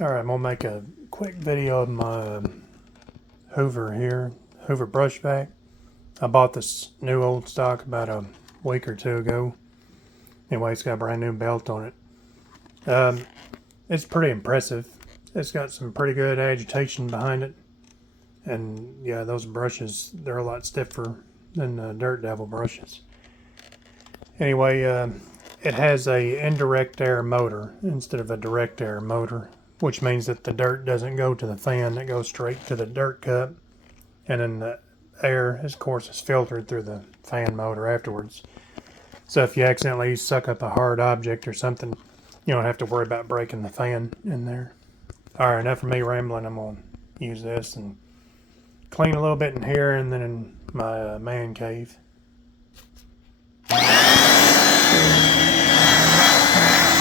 Alright, I'm going to make a quick video of my Hoover here, Hoover brushback. I bought this new old stock about a week or two ago. Anyway, it's got a brand new belt on it. It's pretty impressive. It's got some pretty good agitation behind it. And yeah, those brushes, they're a lot stiffer than the Dirt Devil brushes. Anyway, it has a indirect air motor instead of a direct air motor, which means that the dirt doesn't go to the fan, it goes straight to the dirt cup, and then the air, of course, is filtered through the fan motor afterwards. So if you accidentally suck up a hard object or something, you don't have to worry about breaking the fan in there. Alright, enough of me rambling. I'm going to use this and clean a little bit in here and then in my man cave.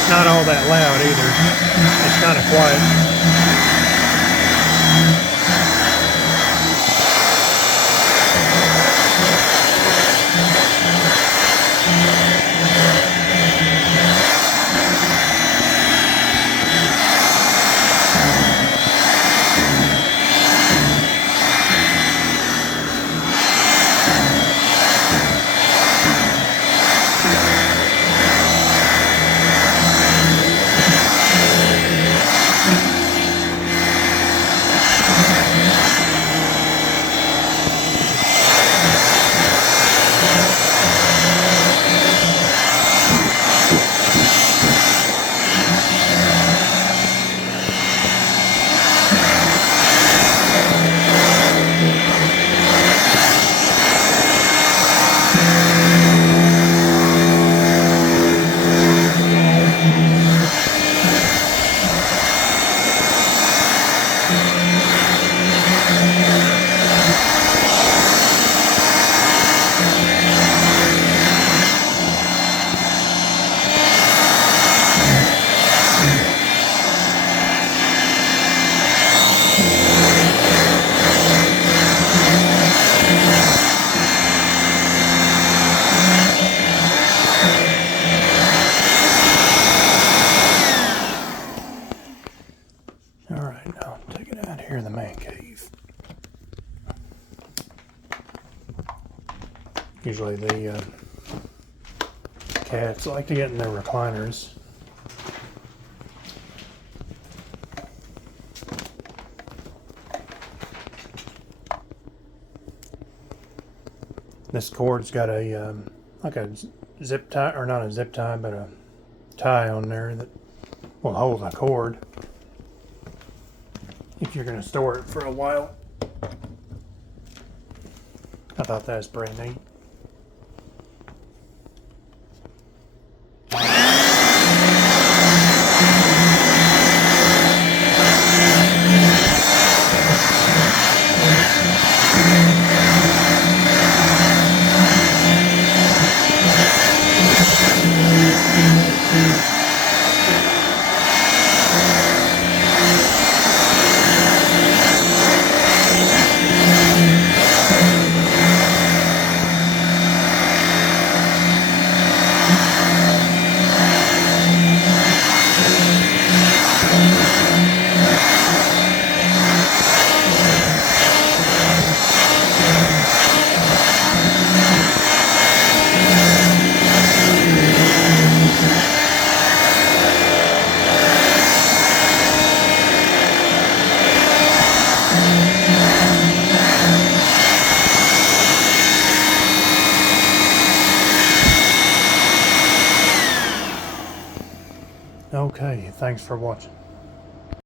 Not all that loud either. It's kind of quiet. Alright, now take it out here in the man cave. Usually the cats like to get in their recliners. This cord's got a like a zip tie, or not a zip tie, but a tie on there that will hold the cord if you're going to store it for a while. I thought that was pretty neat. Okay, thanks for watching.